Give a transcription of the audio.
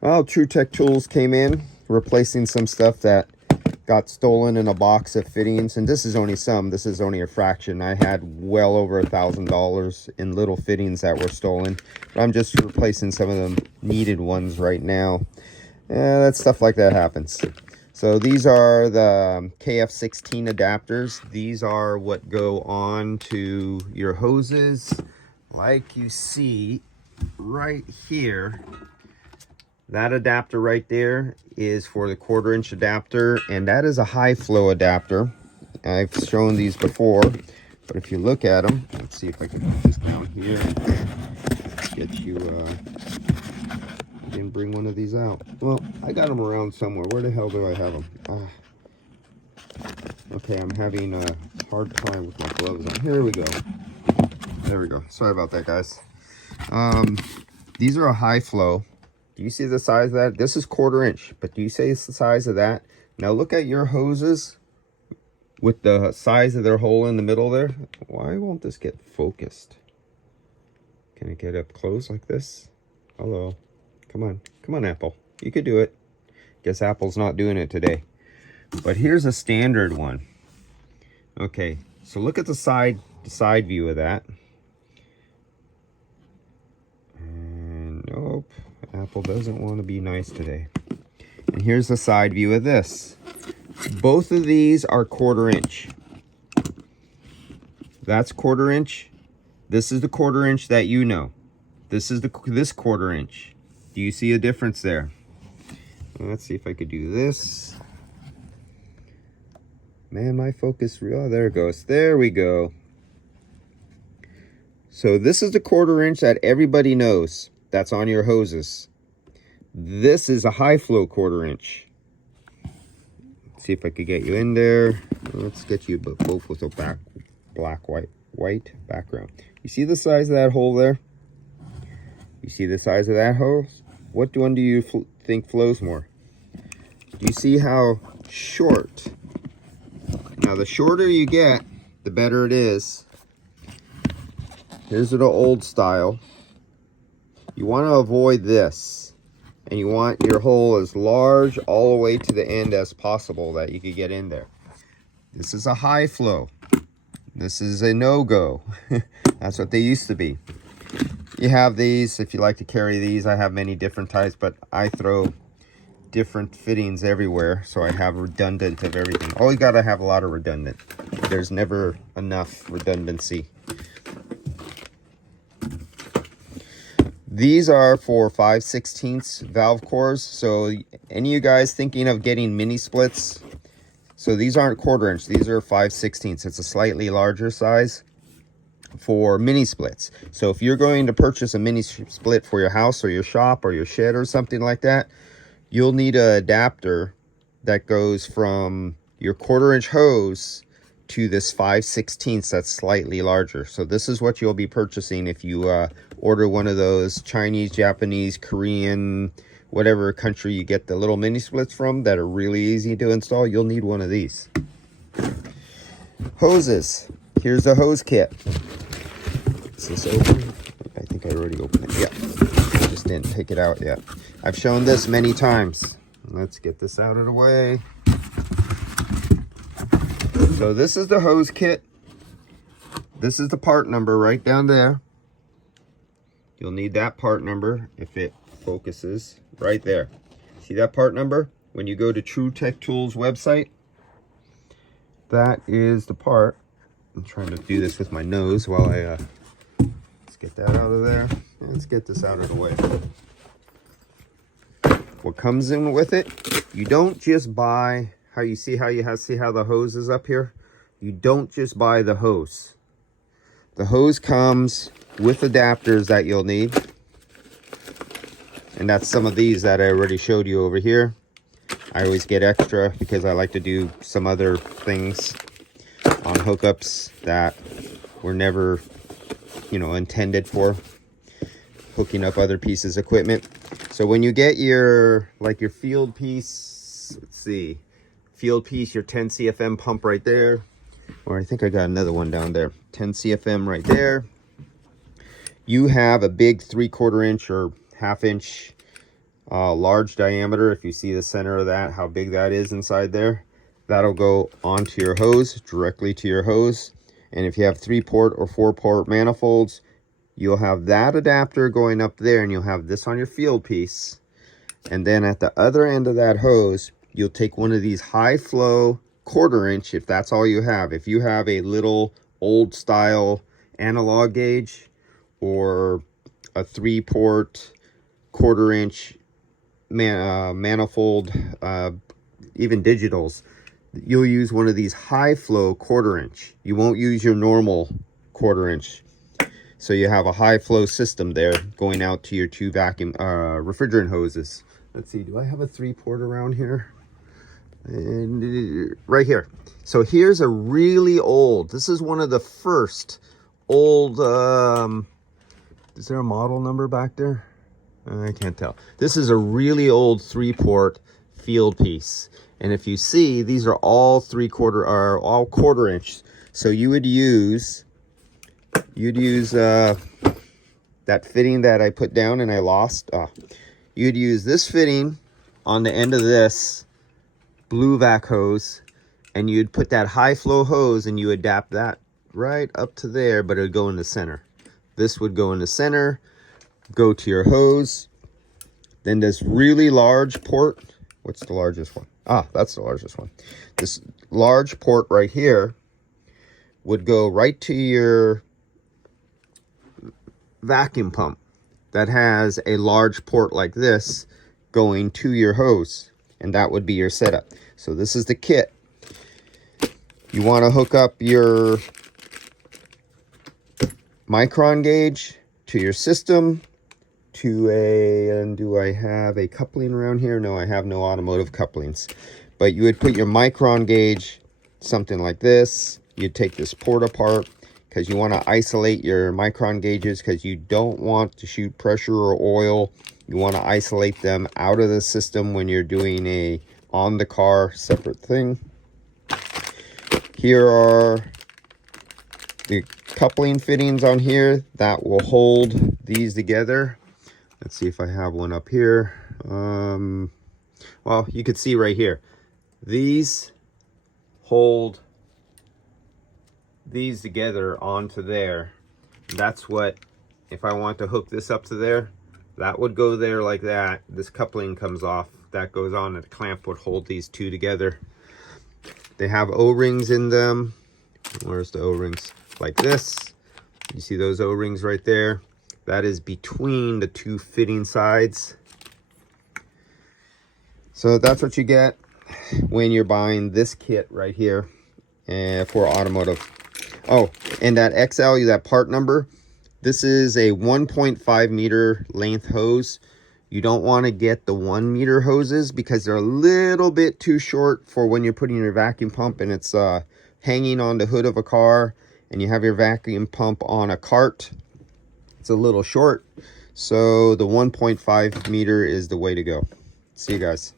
Well, Acc-U-Tools came in, replacing some stuff that got stolen in a box of fittings, and this is only some. This is only a fraction. I had well over $1,000 in little fittings that were stolen. But I'm just replacing some of the needed ones right now. That stuff like that happens. So these are the KF16 adapters. These are what go on to your hoses, like you see right here. That adapter right there is for the 1/4 inch adapter, and that is a high flow adapter. I've shown these before, but if you look at them, let's see if I can put this down here. Get you, didn't bring one of these out. Well, I got them around somewhere. Where the hell do I have them? Okay, I'm having a hard time with my gloves on. Here we go. There we go. Sorry about that, guys. These are a high flow. Do you see the size of that? This is 1/4 inch, but do you see the size of that? Now look at your hoses with the size of their hole in the middle there. Why won't this get focused? Can it get up close like this? Hello. Come on. Come on, Apple. You could do it. Guess Apple's not doing it today. But here's a standard one. Okay, so look at the side view of that. And nope. Apple doesn't want to be nice today. And here's the side view of this. Both of these are 1/4 inch. That's 1/4 inch. This is the 1/4 inch that you know. This is this 1/4 inch. Do you see a difference there? Let's see if I could do this. Man, my focus real. Oh, there it goes. There we go. So this is the 1/4 inch that everybody knows. That's on your hoses. This is a high flow 1/4 inch. Let's see if I could get you in there. Let's get you both with a white background. You see the size of that hole there? You see the size of that hose? What one do you think flows more? Do you see how short? Now the shorter you get, the better it is. Here's the old style. You want to avoid this, and you want your hole as large all the way to the end as possible that you could get in there. This is a high flow. This is a no-go. That's what they used to be. You have these if you like to carry these. I have many different types, but I throw different fittings everywhere, so I have redundant of everything. Oh, you gotta have a lot of redundant. There's never enough redundancy. These are for 5/16 valve cores. So any of you guys thinking of getting mini splits, so these aren't 1/4 inch, these are 5/16. It's a slightly larger size for mini splits. So if you're going to purchase a mini split for your house or your shop or your shed or something like that, you'll need an adapter that goes from your 1/4 inch hose to this 5/16 that's slightly larger. So this is what you'll be purchasing if you order one of those Chinese, Japanese, Korean, whatever country you get the little mini splits from that are really easy to install. You'll need one of these. Hoses. Here's the hose kit. Is this open? I think I already opened it. Yeah, I just didn't take it out yet. I've shown this many times. Let's get this out of the way. So this is the hose kit. This is the part number right down there. You'll need that part number if it focuses right there. See that part number? When you go to Acc-U-Tools website, that is the part. I'm trying to do this with my nose while I let's get that out of there. Let's get this out of the way. What comes in with it, you don't just buy see how the hose is up here. You don't just buy the hose. The hose comes with adapters that you'll need, and that's some of these that I already showed you over here. I always get extra because I like to do some other things on hookups that were never, intended for hooking up other pieces of equipment. So when you get your field piece, let's see, field piece, your 10 CFM pump right there, or I think I got another one down there, 10 CFM right there. You have a big 3/4 inch or 1/2 inch large diameter. If you see the center of that, how big that is inside there, that'll go onto your hose, directly to your hose. And if you have 3-port or 4-port manifolds, you'll have that adapter going up there, and you'll have this on your field piece. And then at the other end of that hose, you'll take one of these high flow 1/4 inch, if that's all you have. If you have a little old style analog gauge or a 3-port 1/4 inch manifold, even digitals, you'll use one of these high flow 1/4 inch. You won't use your normal 1/4 inch. So you have a high flow system there going out to your 2 vacuum refrigerant hoses. Let's see, do I have a 3-port around here? And right here. So here's a really old, this is one of the first old, is there a model number back there? I can't tell. This is a really old 3-port field piece. And if you see, these are all 3/4 or all 1/4 inch. So you'd use that fitting that I put down and I lost. You'd use this fitting on the end of this blue vac hose, and you'd put that high flow hose and you adapt that right up to there, but it would go in the center. This would go in the center, go to your hose. Then this really large port, what's the largest one? That's the largest one. This large port right here would go right to your vacuum pump that has a large port like this going to your hose, and that would be your setup. So this is the kit. You want to hook up your Micron gauge to your system, to and do I have a coupling around here? No, I have no automotive couplings. But you would put your Micron gauge, something like this. You'd take this port apart, because you want to isolate your Micron gauges, because you don't want to shoot pressure or oil. You want to isolate them out of the system when you're doing a on the car separate thing. Here are the coupling fittings on here that will hold these together. Let's see if I have one up here. Well, you could see right here. These hold these together onto there. That's what, if I want to hook this up to there, that would go there like that. This coupling comes off, that goes on, and the clamp would hold these two together. They have O-rings in them. Where's the O-rings? Like this. You see those O-rings right there? That is between the two fitting sides. So that's what you get when you're buying this kit right here for automotive. Oh, and that XL, that part number, this is a 1.5 meter length hose. You don't want to get the 1 meter hoses because they're a little bit too short for when you're putting your vacuum pump and it's hanging on the hood of a car and you have your vacuum pump on a cart. It's a little short. So the 1.5 meter is the way to go. See you guys.